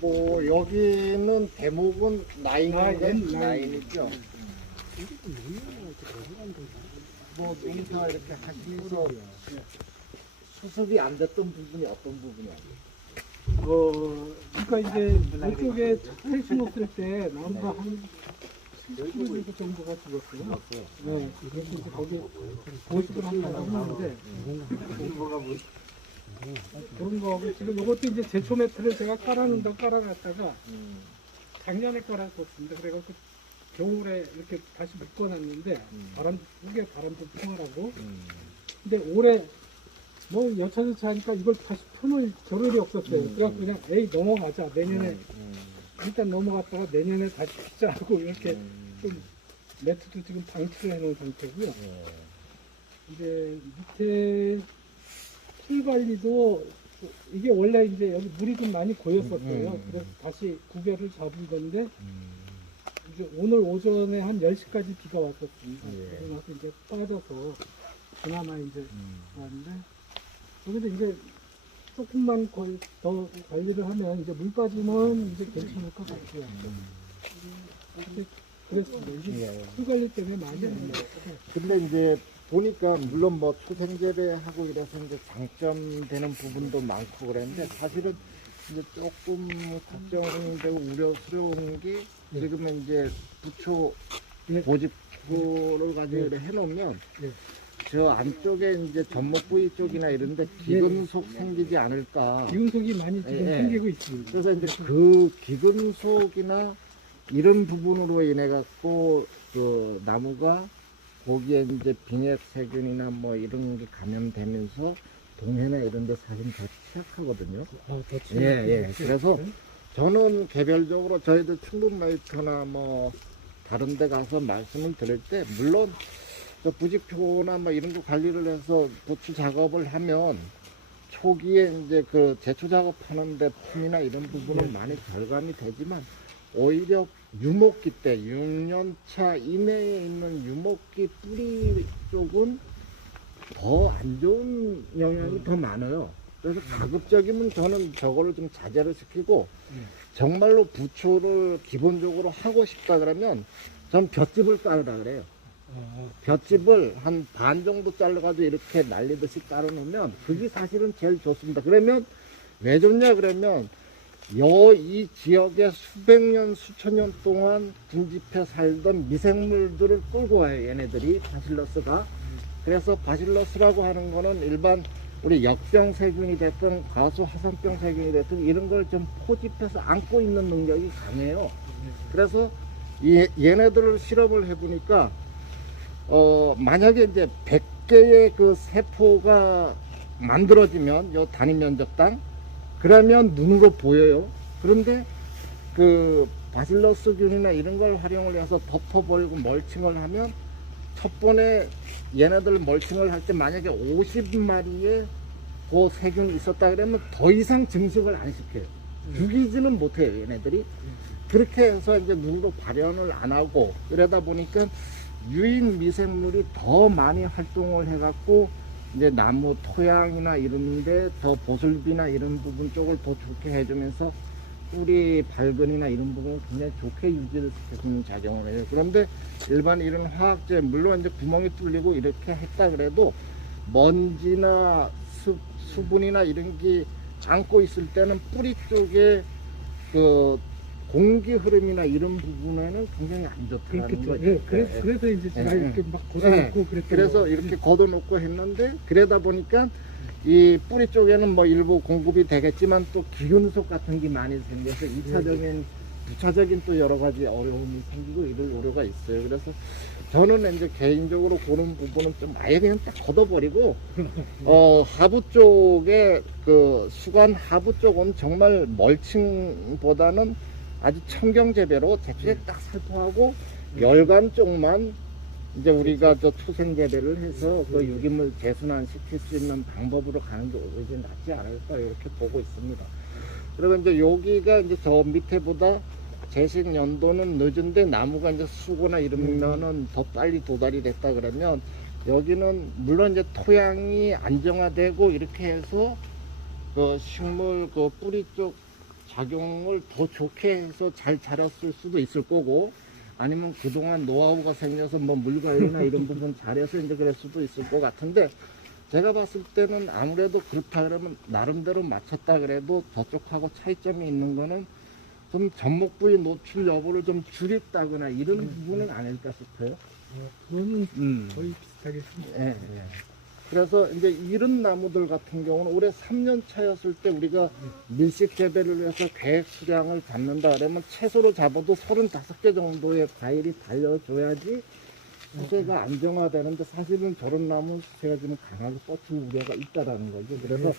뭐 여기는 대목은 라인. 라인이죠. 뭐 농사 이렇게 하시면서 수습이 안 됐던 부분이 어떤 부분이에요? 그러니까 이제 이쪽에 차 심었을 때 나무가 한 70% 정도가 죽었어요. 네, 그래서 이제 거기 보식을 한다고 하는데 그런 거하고 지금 이것도 이제 제초 매트를 제가 깔아놨다가 작년에 깔았었습니다. 그래갖고 겨울에 이렇게 다시 묶어놨는데 후게 바람도 통하라고. 근데 올해 뭐 여차저차 하니까 이걸 다시 펴놓을 겨를이 없었어요. 그래갖고 그냥 에이 넘어가자. 내년에 일단 넘어갔다가 내년에 다시 피자하고 이렇게 좀 매트도 지금 방치를 해놓은 상태고요. 이제 밑에 풀 관리도 이게 원래 이제 여기 물이 좀 많이 고였었어요. 그래서 다시 구별을 잡은 건데 이제 오늘 오전에 한 10시까지 비가 왔었습니다. 그러고 나서 이제 빠져서 그나마 이제 왔는데 여기도 이제 조금만 더 관리를 하면 이제 물 빠지면 이제 괜찮을 것 같고요. 그랬습니다. 이게 풀 관리 때문에 많이 안 나요. 근데 이제 보니까 물론 뭐 초생재배하고 이래서 이제 장점되는 부분도 많고 그랬는데 사실은 이제 조금 걱정되고 우려스러운 게 지금은 이제 부초 고집초를 가지고 이렇게 해놓으면 저 안쪽에 이제 전목 부위 쪽이나 이런데 기근속 생기지 않을까. 기운속이 많이 지금 생기고 있습니다. 그래서 이제 그 기근속이나 이런 부분으로 인해 갖고 그 나무가 거기에 이제 빙액 세균이나 뭐 이런 게 감염되면서 동해나 이런 데 사실 더 취약하거든요. 그래서 저는 개별적으로 저희도 충북라이터나 뭐 다른 데 가서 말씀을 드릴 때 물론 저 부직표나 뭐 이런 거 관리를 해서 보충 작업을 하면 초기에 이제 그 제초 작업하는데 품이나 이런 부분은 많이 절감이 되지만 오히려 유목기 때 6년 차 이내에 있는 유목기 뿌리 쪽은 더 안 좋은 영향이 더 많아요. 그래서 가급적이면 저는 저거를 좀 자제를 시키고 정말로 부초를 기본적으로 하고 싶다 그러면 전 볏짚을 깔으라 그래요. 볏짚을 한 반 정도 잘라가지고 이렇게 날리듯이 깔아놓으면 그게 사실은 제일 좋습니다. 그러면 왜 좋냐 그러면 이 지역에 수백 년, 수천 년 동안 군집해 살던 미생물들을 끌고 와요, 얘네들이, 바실러스가. 그래서 바실러스라고 하는 거는 일반 우리 역병 세균이 됐든 가수 화산병 세균이 됐든 이런 걸 좀 포집해서 안고 있는 능력이 강해요. 그래서 얘네들을 실험을 해보니까, 만약에 이제 100개의 그 세포가 만들어지면, 요 단위 면적당, 그러면 눈으로 보여요. 그런데 그 바실러스균이나 이런 걸 활용을 해서 덮어버리고 멀칭을 하면 첫 번에 얘네들 멀칭을 할 때 만약에 50마리의 그 세균이 있었다 그러면 더 이상 증식을 안 시켜요. 죽이지는 못해요, 얘네들이. 그렇게 해서 이제 눈으로 발현을 안 하고 그러다 보니까 유인 미생물이 더 많이 활동을 해갖고 이제 나무 토양이나 이런데 더 보슬비나 이런 부분 쪽을 더 좋게 해주면서 뿌리 발근이나 이런 부분을 굉장히 좋게 유지를 시켜주는 작용을 해요. 그런데 일반 이런 화학제 물론 이제 구멍이 뚫리고 이렇게 했다 그래도 먼지나 수분이나 이런 게 안고 있을 때는 뿌리 쪽에 그 공기 흐름이나 이런 부분에는 굉장히 안 좋다는 거죠. 그래서 이제 제가 이렇게 막 걷어놓고 그래서 이렇게 걷어놓고 했는데 그러다 보니까 이 뿌리 쪽에는 뭐 일부 공급이 되겠지만 또 기근속 같은 게 많이 생겨서 2차적인, 부차적인 또 여러 가지 어려움이 생기고 이럴 우려가 있어요. 그래서 저는 이제 개인적으로 그런 부분은 좀 아예 그냥 딱 걷어버리고 하부 쪽에 그 수관 하부 쪽은 정말 멀칭보다는 아주 청경재배로 제초에 딱 살포하고 열간 쪽만 이제 우리가 저 초생재배를 해서 그 유기물 재순환 시킬 수 있는 방법으로 가는 게 오히려 낫지 않을까 이렇게 보고 있습니다. 그리고 이제 여기가 이제 저 밑에보다 재식 연도는 늦은데 나무가 이제 수고나 이러면은 더 빨리 도달이 됐다 그러면 여기는 물론 이제 토양이 안정화되고 이렇게 해서 그 식물 그 뿌리 쪽 작용을 더 좋게 해서 잘 자랐을 수도 있을 거고, 아니면 그동안 노하우가 생겨서 뭐 물관리나 이런 부분 잘해서 이제 그럴 수도 있을 것 같은데, 제가 봤을 때는 아무래도 그렇다 그러면 나름대로 맞췄다 그래도 저쪽하고 차이점이 있는 거는 좀 접목 부위 노출 여부를 좀 줄였다거나 이런 부분은 아닐까 싶어요. 그거는 거의 비슷하게 예, 예. 그래서 이제 이런 나무들 같은 경우는 올해 3년 차였을 때 우리가 밀식 재배를 해서 계획 수량을 잡는다 그러면 채소로 잡아도 35개 정도의 과일이 달려줘야지 수세가 안정화되는데, 사실은 저런 나무는 수세가 좀 강하게 뻗칠 우려가 있다라는 거죠. 그래서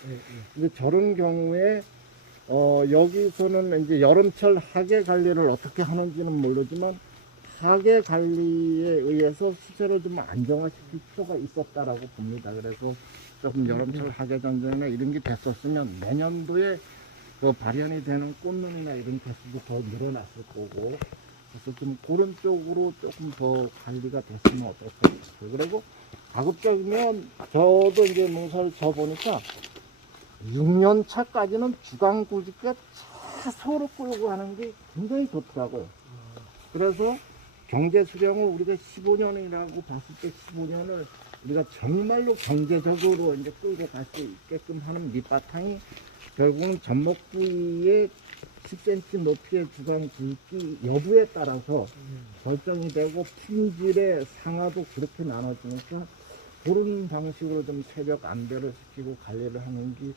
이제 저런 경우에 여기서는 이제 여름철 하계 관리를 어떻게 하는지는 모르지만 하계 관리에 의해서 수세를 좀 안정화시킬 필요가 있었다라고 봅니다. 그래서 조금 여름철 하계 전쟁이나 이런 게 됐었으면 내년도에 그 발현이 되는 꽃눈이나 이런 개수도 더 늘어났을 거고, 그래서 좀 그런 쪽으로 조금 더 관리가 됐으면 어떨까 싶어요. 그리고 가급적이면 저도 이제 농사를 져보니까 6년 차까지는 주간 구직과 최소로 끌고 가는 게 굉장히 좋더라고요. 그래서 경제 수령을 우리가 15년이라고 봤을 때 15년을 우리가 정말로 경제적으로 이제 끌고 갈 수 있게끔 하는 밑바탕이 결국은 접목 부위의 10cm 높이의 주간 굵기 여부에 따라서 결정이 되고 품질의 상하도 그렇게 나눠지니까 그런 방식으로 좀 새벽 안배를 시키고 관리를 하는 게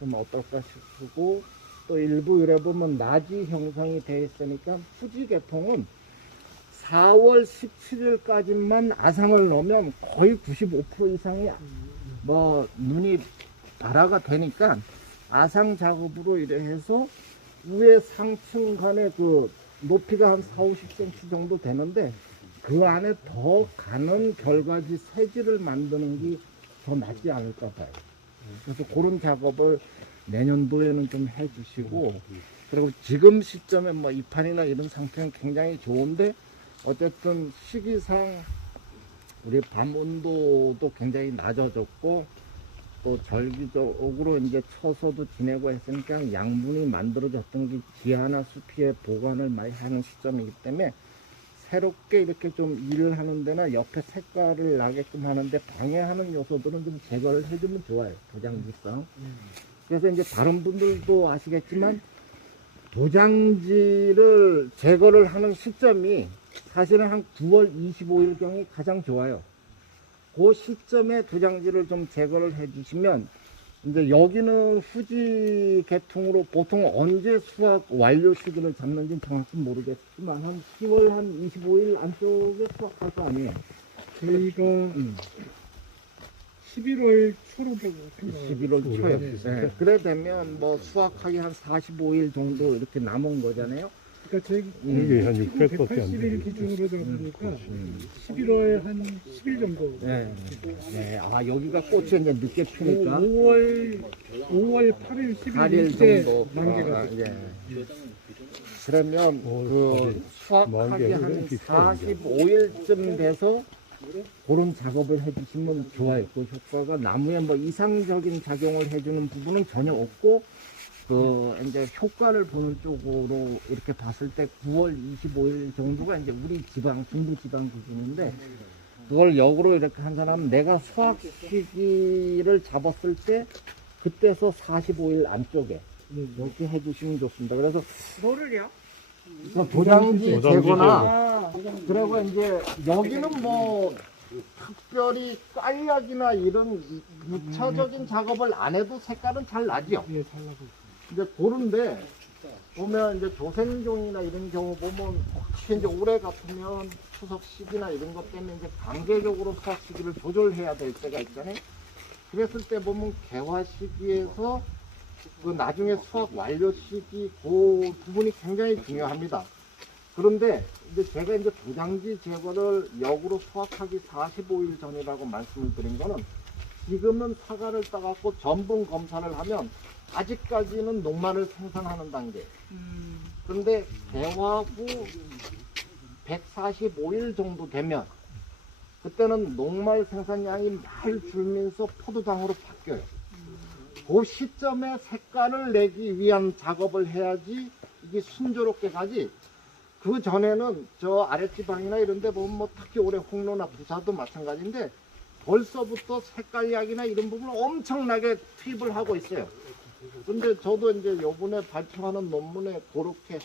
좀 어떨까 싶고, 또 일부 이래 보면 낮이 형성이 돼 있으니까 후지 계통은 4월 17일까지만 아상을 넣으면 거의 95% 이상이 뭐 눈이 발화가 되니까 아상 작업으로 이래 해서 위에 상층 간의 그 높이가 한 4, 50cm 정도 되는데 그 안에 더 가는 결과지 새지를 만드는 게 더 낫지 않을까 봐요. 그래서 그런 작업을 내년도에는 좀 해주시고, 그리고 지금 시점에 뭐 이판이나 이런 상태는 굉장히 좋은데 어쨌든 시기상 우리 밤 온도도 굉장히 낮아졌고 또 절기적으로 이제 쳐서도 지내고 했으니까 양분이 만들어졌던 게 지하나 수피에 보관을 많이 하는 시점이기 때문에 새롭게 이렇게 좀 일을 하는 데나 옆에 색깔을 나게끔 하는데 방해하는 요소들은 좀 제거를 해주면 좋아요. 도장지성. 그래서 이제 다른 분들도 아시겠지만 도장지를 제거를 하는 시점이 사실은 한 9월 25일경이 가장 좋아요. 그 시점에 도장지를 좀 제거를 해주시면, 이제 여기는 후지 계통으로 보통 언제 수확 완료 시기를 잡는지는 정확히 모르겠지만 한 10월 한 25일 안쪽에 수확할 거 아니에요. 저희가 11월 초로 되고 11월 초에. 네. 그래 되면 뭐 수확하기 한 45일 정도 이렇게 남은 거잖아요. 그러니까 저희 이게 한 600밖에 안 180일 기준으로 잡으니까 11월 한 10일 정도. 네. 네. 아, 여기가 꽃이 이제 늦게 피니까 5월 8일, 10일 8일 이때 정도. 만개가 아, 예. 그러면 그 수확하기 만개 한 이렇게 45일쯤 돼서 그런 작업을 해주시면 좋아요. 그 효과가 나무에 뭐 이상적인 작용을 해주는 부분은 전혀 없고, 그 이제 효과를 보는 쪽으로 이렇게 봤을 때 9월 25일 정도가 이제 우리 지방, 중부 지방 기준인데, 그걸 역으로 이렇게 한 사람은 내가 수확 시기를 잡았을 때 그때서 45일 안쪽에 이렇게 해주시면 좋습니다. 그래서 뭐를요? 도장지 도장지 제거나, 아, 그리고 이제 여기는 뭐 특별히 깔약이나 이런 부차적인 작업을 안 해도 색깔은 잘 나죠. 예, 잘 나고 이제 그런데 보면 이제 조생종이나 이런 경우 보면 혹시 이제 올해 같으면 추석 시기나 이런 것 때문에 이제 강제적으로 수확 시기를 조절해야 될 때가 있잖아요. 그랬을 때 보면 개화 시기에서 그 나중에 수확 완료 시기 그 부분이 굉장히 중요합니다. 그런데 이제 제가 이제 도장지 제거를 역으로 수확하기 45일 전이라고 말씀을 드린 거는, 지금은 사과를 따갖고 전분 검사를 하면 아직까지는 녹말을 생산하는 단계. 그런데 개화 후 145일 정도 되면 그때는 녹말 생산량이 많이 줄면서 포도당으로 바뀌어요. 그 시점에 색깔을 내기 위한 작업을 해야지 이게 순조롭게 가지. 그 전에는 저 아랫지방이나 이런 데 보면 뭐 특히 올해 홍로나 부사도 마찬가지인데 벌써부터 색깔 약이나 이런 부분을 엄청나게 투입을 하고 있어요. 근데 저도 이제 요번에 발표하는 논문에 그렇게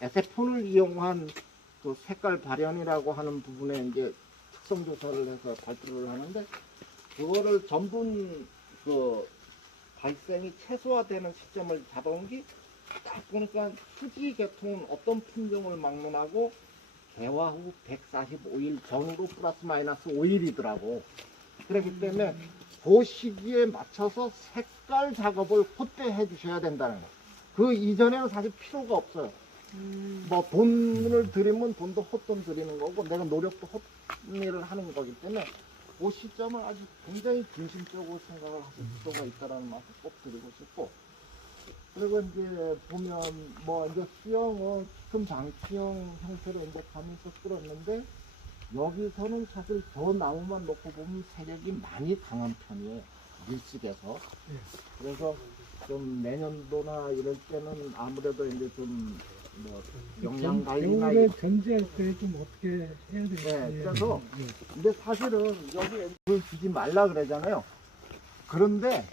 에세폰을 이용한 그 색깔 발현이라고 하는 부분에 이제 특성 조사를 해서 발표를 하는데 그거를 전분 그 발생이 최소화되는 시점을 잡아온 게 딱 보니까 수지 계통은 어떤 품종을 막론하고 개화 후 145일 전후로 플러스 마이너스 5일이더라고. 그렇기 때문에 그 시기에 맞춰서 색깔 작업을 그때 해주셔야 된다는 거예요. 그 이전에는 사실 필요가 없어요. 뭐 돈을 들이면 돈도 헛돈 들이는 거고 내가 노력도 헛일을 하는 거기 때문에 그 시점을 아주 굉장히 중심적으로 생각을 하실 필요가 있다는 말을 꼭 드리고 싶고, 그리고 이제 보면 뭐 이제 수영은 큰 방치형 형태로 이제 가면서 끌었는데 여기서는 사실 저 나무만 놓고 보면 세력이 많이 강한 편이에요. 밀식에서. 그래서 좀 내년도나 이럴 때는 아무래도 이제 좀 뭐 영양 관리나 겨울에 전지할 때 좀 어떻게 해야 되겠어요? 네, 그래서 근데 사실은 여기 물 주지 말라 그러잖아요. 그런데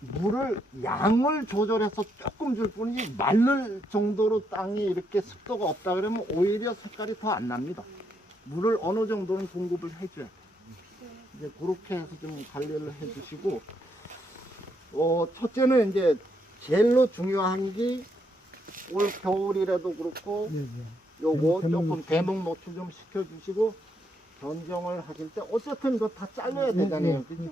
물을 양을 조절해서 조금 줄 뿐이지 마를 정도로 땅이 이렇게 습도가 없다 그러면 오히려 색깔이 더 안 납니다. 물을 어느 정도는 공급을 해줘야 돼요. 이제 그렇게 해서 좀 관리를 해주시고, 첫째는 이제 제일로 중요한 게 올 겨울이라도 그렇고 요거 조금 대목 노출 좀 시켜주시고 견정을 하실 때 어쨌든 이거 다 잘라야 되잖아요. 그죠?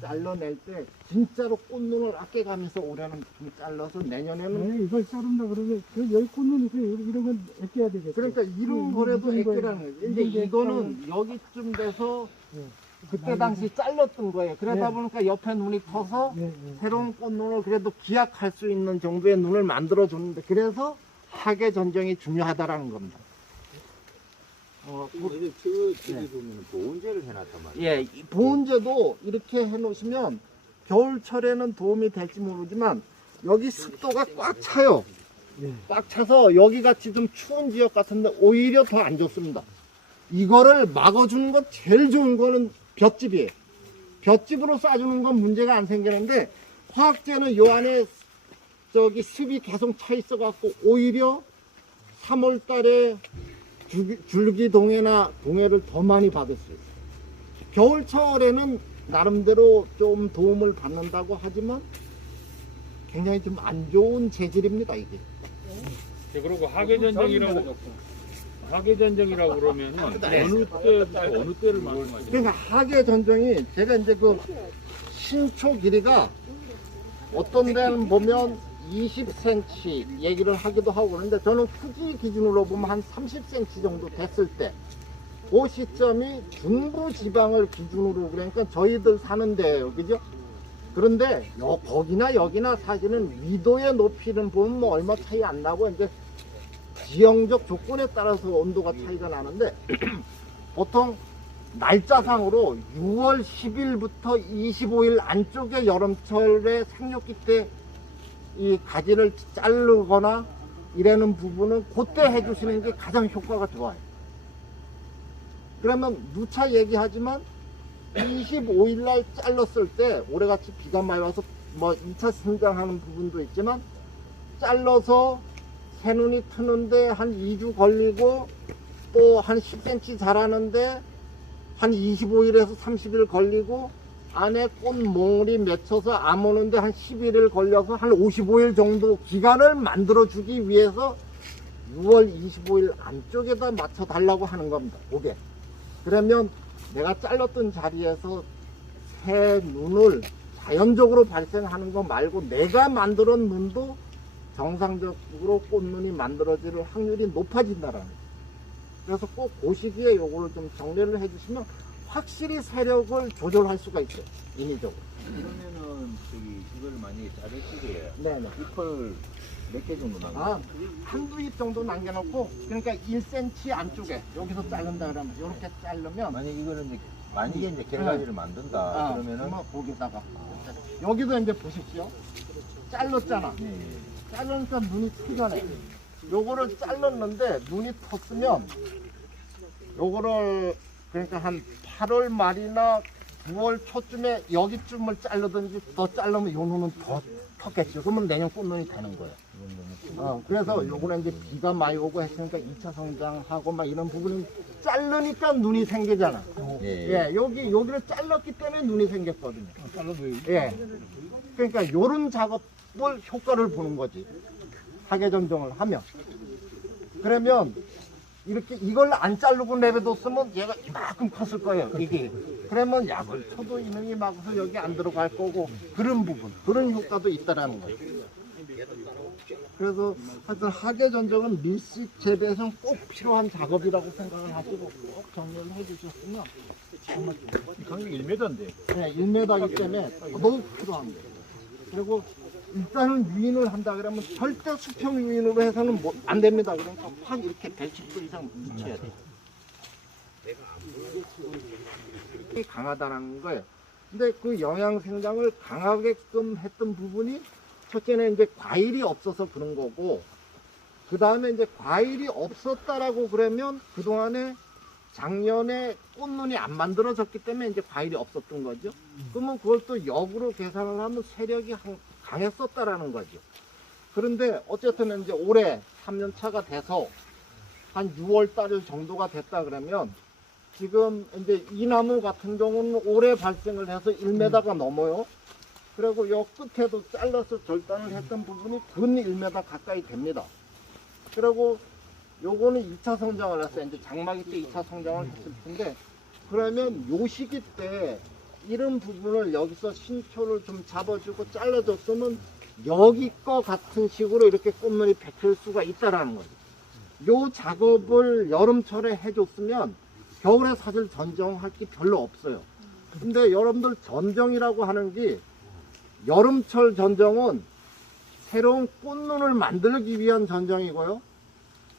잘라낼 때 진짜로 꽃눈을 아껴가면서 올해는 좀 잘라서 내년에는 이걸 자른다 그러면 여기 꽂는 이런 건 아껴야 되겠죠. 그러니까 이런 거라도 아껴라는 거예요. 근데 이거는 여기쯤 돼서 그때 당시 잘랐던 거예요. 그러다 보니까 옆에 눈이 커서 새로운 꽃눈을 그래도 기약할 수 있는 정도의 눈을 만들어 주는데, 그래서 하계 전정이 중요하다라는 겁니다. 근데 저기 보면 보온제를 해놨단 말이에요. 예, 이 보온제도 이렇게 해놓으시면 겨울철에는 도움이 될지 모르지만 여기 습도가 꽉 차요. 꽉 차서 여기 같이 좀 추운 지역 같은데 오히려 더 안 좋습니다. 이거를 막아주는 것 제일 좋은 거는 볏짚이에요. 볏짚으로 쏴주는 건 문제가 안 생기는데 화학제는 요 안에 저기 습이 계속 차 있어 갖고 오히려 3월 달에 줄기 동해나 동해를 더 많이 받을 수 있어요. 겨울철에는 나름대로 좀 도움을 받는다고 하지만 굉장히 좀 안 좋은 재질입니다, 이게. 그리고 하계전정이라고 그러면은 어느 때를 말씀하시는 그러니까 하계 전정이 제가 이제 그 신초 길이가 어떤 데는 보면 20cm 얘기를 하기도 하고 그러는데 저는 후지 기준으로 보면 한 30cm 정도 됐을 때 그 시점이 중부 지방을 기준으로 그러니까 저희들 사는 데예요, 그죠? 그런데 거기나 여기나 사실은 위도의 높이는 보면 뭐 얼마 차이 안 나고 이제 지형적 조건에 따라서 온도가 차이가 나는데 보통 날짜상으로 6월 10일부터 25일 안쪽에 여름철에 생육기 때 이 가지를 자르거나 이러는 부분은 그때 해주시는 게 가장 효과가 좋아요. 그러면 누차 얘기하지만 25일 날 잘랐을 때 올해같이 비가 많이 와서 뭐 2차 성장하는 부분도 있지만 잘라서 새눈이 트는데 한 2주 걸리고 또 한 10cm 자라는데 한 25일에서 30일 걸리고 안에 꽃몽울이 맺혀서 암 오는데 한 11일 걸려서 한 55일 정도 기간을 만들어 주기 위해서 6월 25일 안쪽에다 맞춰 달라고 하는 겁니다. 그게. 그러면 내가 잘랐던 자리에서 새 눈을 자연적으로 발생하는 거 말고 내가 만들어 놓은 눈도 정상적으로 꽃눈이 만들어질 확률이 높아진다라는 거예요. 그래서 꼭 그 시기에 요거를 좀 정리를 해주시면 확실히 세력을 조절할 수가 있어요. 인위적으로. 그러면은 이걸 만약에 자를 시기에 네네. 잎을 몇 개 정도 남겨? 아, 한두 잎 정도 남겨놓고, 그러니까 1cm 안쪽에 여기서 자른다 그러면 이렇게 자르면 만약 이거는 이제 만약에 이제 결과지를 만든다 그러면은 뭐 거기다가 여기도 이제 보십시오. 잘랐잖아. 네. 자르니까 눈이 트잖아요. 요거를 잘랐는데 눈이 텄으면 요거를 그러니까 한 8월 말이나 9월 초쯤에 여기쯤을 자르든지 더 자르면 요 눈은 더 텄겠죠. 그러면 내년 꽃눈이 되는 거예요. 그래서 요거는 이제 비가 많이 오고 했으니까 2차 성장하고 막 이런 부분이 자르니까 눈이 생기잖아. 예. 예, 여기를 잘랐기 때문에 눈이 생겼거든요. 예. 그러니까 요런 작업을 효과를 보는 거지. 하계 전정을 하면. 그러면 이렇게 이걸 안 자르고 내버렸으면 얘가 이만큼 컸을 거예요. 이게. 그러면 약을 쳐도 이놈이 막서 여기 안 들어갈 거고 그런 부분, 그런 효과도 있다라는 거예요. 그래서 하여튼 하계 전정은 밀식 재배에서 꼭 필요한 작업이라고 생각을 하시고 꼭 정리를 해주셨으면 정말 좋을 강력 1m인데. 네, 1m이기 때문에 너무 필요합니다. 그리고 일단은 유인을 한다 그러면 절대 수평 유인으로 해서는 안 됩니다. 그러니까 확 이렇게 110도 이상 미쳐야 돼요. 강하다라는 거예요. 근데 그 영양 생장을 강하게끔 했던 부분이 첫째는 이제 과일이 없어서 그런 거고, 그 다음에 이제 과일이 없었다라고 그러면 그동안에 작년에 꽃눈이 안 만들어졌기 때문에 이제 과일이 없었던 거죠. 그러면 그걸 또 역으로 계산을 하면 세력이 강했었다라는 거죠. 그런데 어쨌든 이제 올해 3년 차가 돼서 한 6월 달 정도가 됐다 그러면 지금 이제 이 나무 같은 경우는 올해 발생을 해서 1m가 넘어요. 그리고 요 끝에도 잘라서 절단을 했던 부분이 근 1m 가까이 됩니다. 그리고 요거는 2차 성장을 했어요. 이제 장마기 때 2차 성장을 했을 텐데, 그러면 요 시기 때 이런 부분을 여기서 신초를 좀 잡아주고 잘라줬으면 여기 거 같은 식으로 이렇게 꽃눈이 베낄 수가 있다라는 거죠. 요 작업을 여름철에 해줬으면 겨울에 사실 전정할 게 별로 없어요. 근데 여러분들 전정이라고 하는 게 여름철 전정은 새로운 꽃눈을 만들기 위한 전정이고요.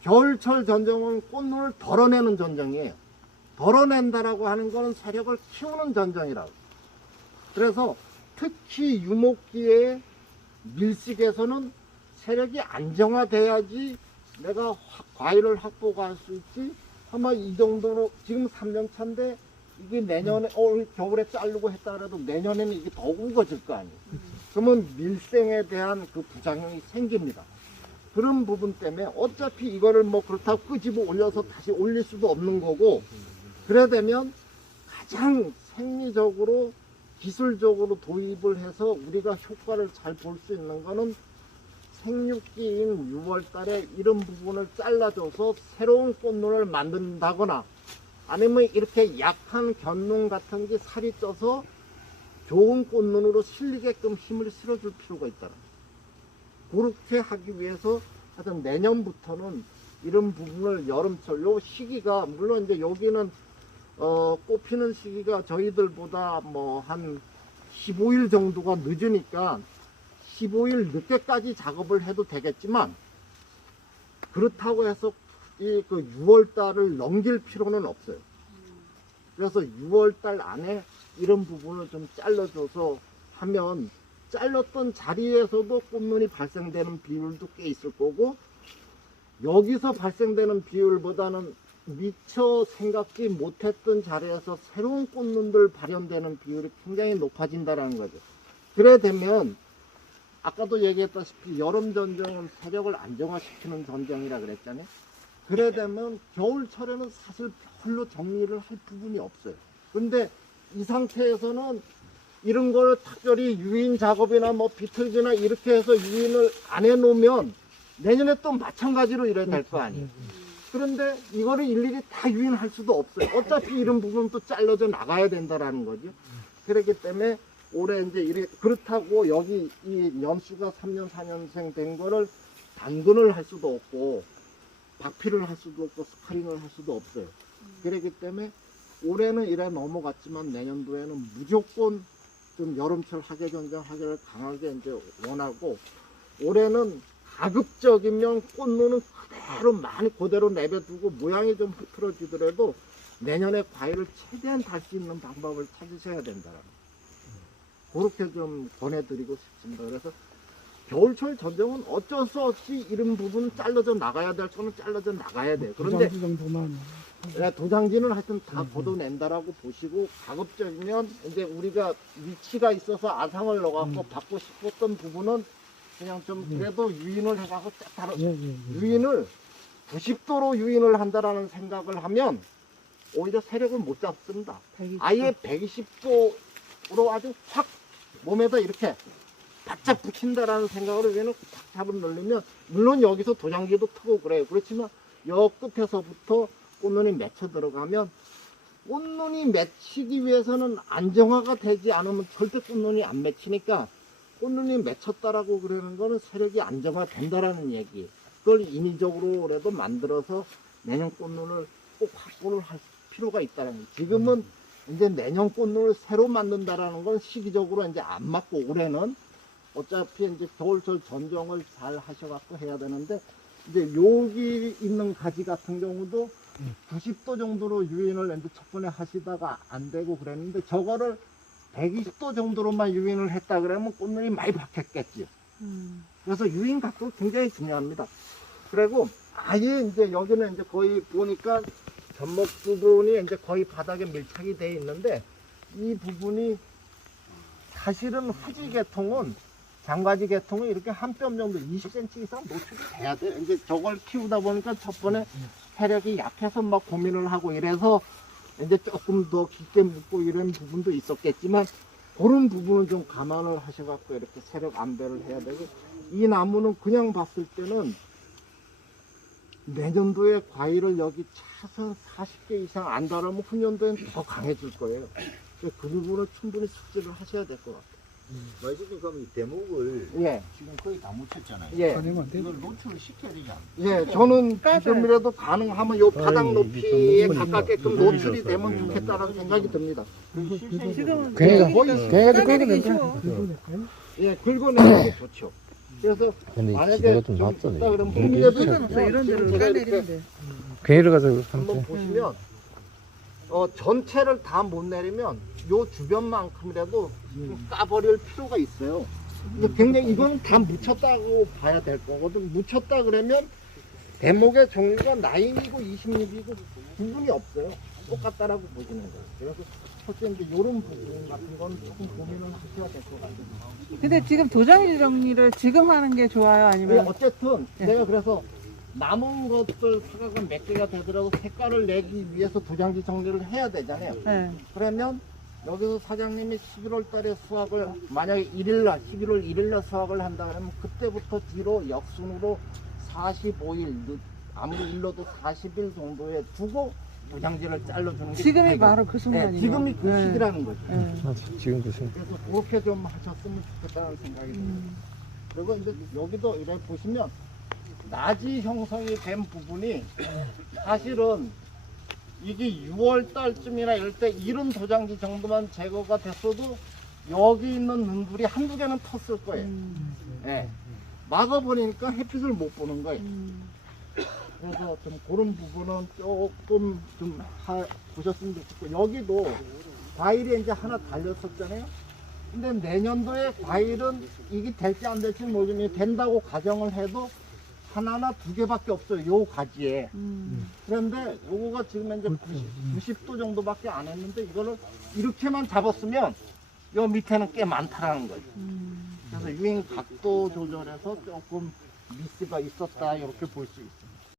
겨울철 전정은 꽃눈을 덜어내는 전정이에요. 덜어낸다라고 하는 것은 세력을 키우는 전정이라고. 그래서 특히 유목기에 밀식에서는 세력이 안정화돼야지 내가 과일을 확보가 할 수 있지. 아마 이 정도로 지금 3년 차인데 이게 내년에 올 겨울에 자르고 했다 그래도 내년에는 이게 더 우거질 거 아니에요. 그러면 밀생에 대한 그 부작용이 생깁니다. 그런 부분 때문에 어차피 이거를 뭐 그렇다고 끄집어 올려서 다시 올릴 수도 없는 거고, 그래 되면 가장 생리적으로 기술적으로 도입을 해서 우리가 효과를 잘 볼 수 있는 거는 생육기인 6월 달에 이런 부분을 잘라줘서 새로운 꽃눈을 만든다거나 아니면 이렇게 약한 견눈 같은 게 살이 쪄서 좋은 꽃눈으로 실리게끔 힘을 실어줄 필요가 있다. 그렇게 하기 위해서 하여튼 내년부터는 이런 부분을 여름철 요 시기가 물론 이제 여기는 꽃 피는 시기가 저희들보다 뭐 한 15일 정도가 늦으니까 15일 늦게까지 작업을 해도 되겠지만, 그렇다고 해서 이 그 6월 달을 넘길 필요는 없어요. 그래서 6월 달 안에 이런 부분을 좀 잘라줘서 하면 잘랐던 자리에서도 꽃눈이 발생되는 비율도 꽤 있을 거고, 여기서 발생되는 비율보다는 미처 생각지 못했던 자리에서 새로운 꽃눈들 발현되는 비율이 굉장히 높아진다는 거죠. 그래 되면 아까도 얘기했다시피 여름 전정은 세력을 안정화시키는 전정이라 그랬잖아요. 그래 되면 겨울철에는 사실 별로 정리를 할 부분이 없어요. 근데 이 상태에서는 이런 걸 특별히 유인 작업이나 뭐 비틀기나 이렇게 해서 유인을 안 해놓으면 내년에 또 마찬가지로 이래야 될 거 아니에요. 그런데 이거를 일일이 다 유인할 수도 없어요. 어차피 이런 부분은 또 잘라져 나가야 된다라는 거죠. 그렇기 때문에 올해 이제 그렇다고 여기 이 연수가 3년 4년생 된 거를 당근을 할 수도 없고 박피를 할 수도 없고 스파링을 할 수도 없어요. 그렇기 때문에 올해는 이래 넘어갔지만 내년도에는 무조건 좀 여름철 하계 전장 하계를 강하게 이제 원하고, 올해는 가급적이면 꽃눈은 그대로 많이 그대로 내버두고 모양이 좀 흐트러지더라도 내년에 과일을 최대한 달 수 있는 방법을 찾으셔야 된다라는 그렇게 좀 권해드리고 싶습니다. 그래서 겨울철 전정은 어쩔 수 없이 이런 부분은 잘라져 나가야 될 거는 잘라져 나가야 돼요. 그런데 그 정도만 도장지는 하여튼 다 걷어낸다라고 보시고 가급적이면 이제 우리가 위치가 있어서 아상을 넣어갖고 받고 싶었던 부분은 그냥 좀 그래도 유인을 해가고 쫙 유인을 90도로 유인을 한다라는 생각을 하면 오히려 세력을 못 잡습니다. 아예 120도로 아주 확 몸에다 이렇게 바짝 붙인다라는 생각으로 위에는 탁 잡을 늘리면 물론 여기서 도장지도 트고 그래요. 그렇지만 여 끝에서부터 꽃눈이 맺혀 들어가면 꽃눈이 맺히기 위해서는 안정화가 되지 않으면 절대 꽃눈이 안 맺히니까 꽃눈이 맺혔다라고 그러는 거는 세력이 안정화된다라는 얘기. 그걸 인위적으로라도 만들어서 내년 꽃눈을 꼭 확보를 할 필요가 있다는 거예요. 지금은 이제 내년 꽃눈을 새로 만든다라는 건 시기적으로 이제 안 맞고 올해는 어차피 이제 겨울철 전정을 잘 하셔갖고 해야 되는데 이제 여기 있는 가지 같은 경우도 90도 정도로 유인을 이제 첫 번에 하시다가 안 되고 그랬는데 저거를 120도 정도로만 유인을 했다 그러면 꽃눈이 많이 박혔겠지요. 그래서 유인 각도 굉장히 중요합니다. 그리고 아예 이제 여기는 이제 거의 보니까 전목 부분이 이제 거의 바닥에 밀착이 되어 있는데 이 부분이 사실은 후지 계통은 장가지 계통은 이렇게 한 뼘 정도 20cm 이상 노출이 돼야 돼요. 이제 저걸 키우다 보니까 첫 번에 세력이 약해서 막 고민을 하고 이래서 이제 조금 더 깊게 묻고 이런 부분도 있었겠지만 그런 부분은 좀 감안을 하셔갖고 이렇게 세력 안배를 해야 되고 이 나무는 그냥 봤을 때는 내년도에 과일을 여기 차선 40개 이상 안 달으면 후년도엔 더 강해질 거예요. 그 부분을 충분히 숙지를 하셔야 될 것 같아요. 말씀님 그럼 이 대목을 예. 지금 거의 다 묻혔잖아요. 예. 이걸 노출을 시켜야 되지 않나요? 예, 저는 지금이라도 가능하면 요 바닥 높이에 가깝게끔 노출이 되면 좋겠다는 생각이 듭니다. 지금은 걔네들 예, 긁어내는 게 좋죠. 그래서 근데 만약에 지도가 좀 좀 있다 낫잖아요. 그러면 이게 홍대도 이런 데를 제가 이렇게 까내리는데. 괜히 가서 한번 보시면 전체를 다 못 내리면 요 주변만큼이라도 좀 까버릴 필요가 있어요. 근데 굉장히 이건 다 묻혔다고 봐야 될 거거든. 묻혔다 그러면 대목의 종류가 9이고 26이고 구분이 없어요. 똑같다라고 보시는 거예요. 그래서 첫째 이제 이런 부분 같은 건 조금 고민을 하셔야 될 것 같아요. 근데 지금 도장지 정리를 지금 하는 게 좋아요? 아니면? 어쨌든 네. 내가 그래서 남은 것들 사각은 몇 개가 되더라도 색깔을 내기 위해서 도장지 정리를 해야 되잖아요. 네. 그러면 여기서 사장님이 11월 달에 수확을 만약에 1일날 11월 1일날 수확을 한다 그러면 그때부터 뒤로 역순으로 45일 아무리 일러도 40일 정도에 두고 도장지를 잘라주는 게 지금이 좋다, 바로 그 네, 순간이에요. 지금이 그 네. 시기라는 거죠. 네. 지금도 생 그래서 그렇게 좀 하셨으면 좋겠다는 생각이 듭니다. 그리고 이제 여기도 이렇게 보시면 나지 형성이 된 부분이 사실은 이게 6월 달쯤이나 이럴 때 이런 도장지 정도만 제거가 됐어도 여기 있는 눈들이 한두 개는 텄을 거예요. 예. 막아버리니까 햇빛을 못 보는 거예요. 그래서 좀 그런 부분은 조금 좀 보셨으면 좋겠고 여기도 과일이 이제 하나 달렸었잖아요. 근데 내년도에 과일은 이게 될지 안 될지 모르지만 된다고 가정을 해도 하나나 두 개밖에 없어요. 요 가지에. 그런데 요거가 지금 이제 90도 정도밖에 안 했는데 이거를 이렇게만 잡았으면 요 밑에는 꽤 많다라는 거죠. 그래서 유인 각도 조절해서 조금 미스가 있었다 이렇게 볼 수 있어요.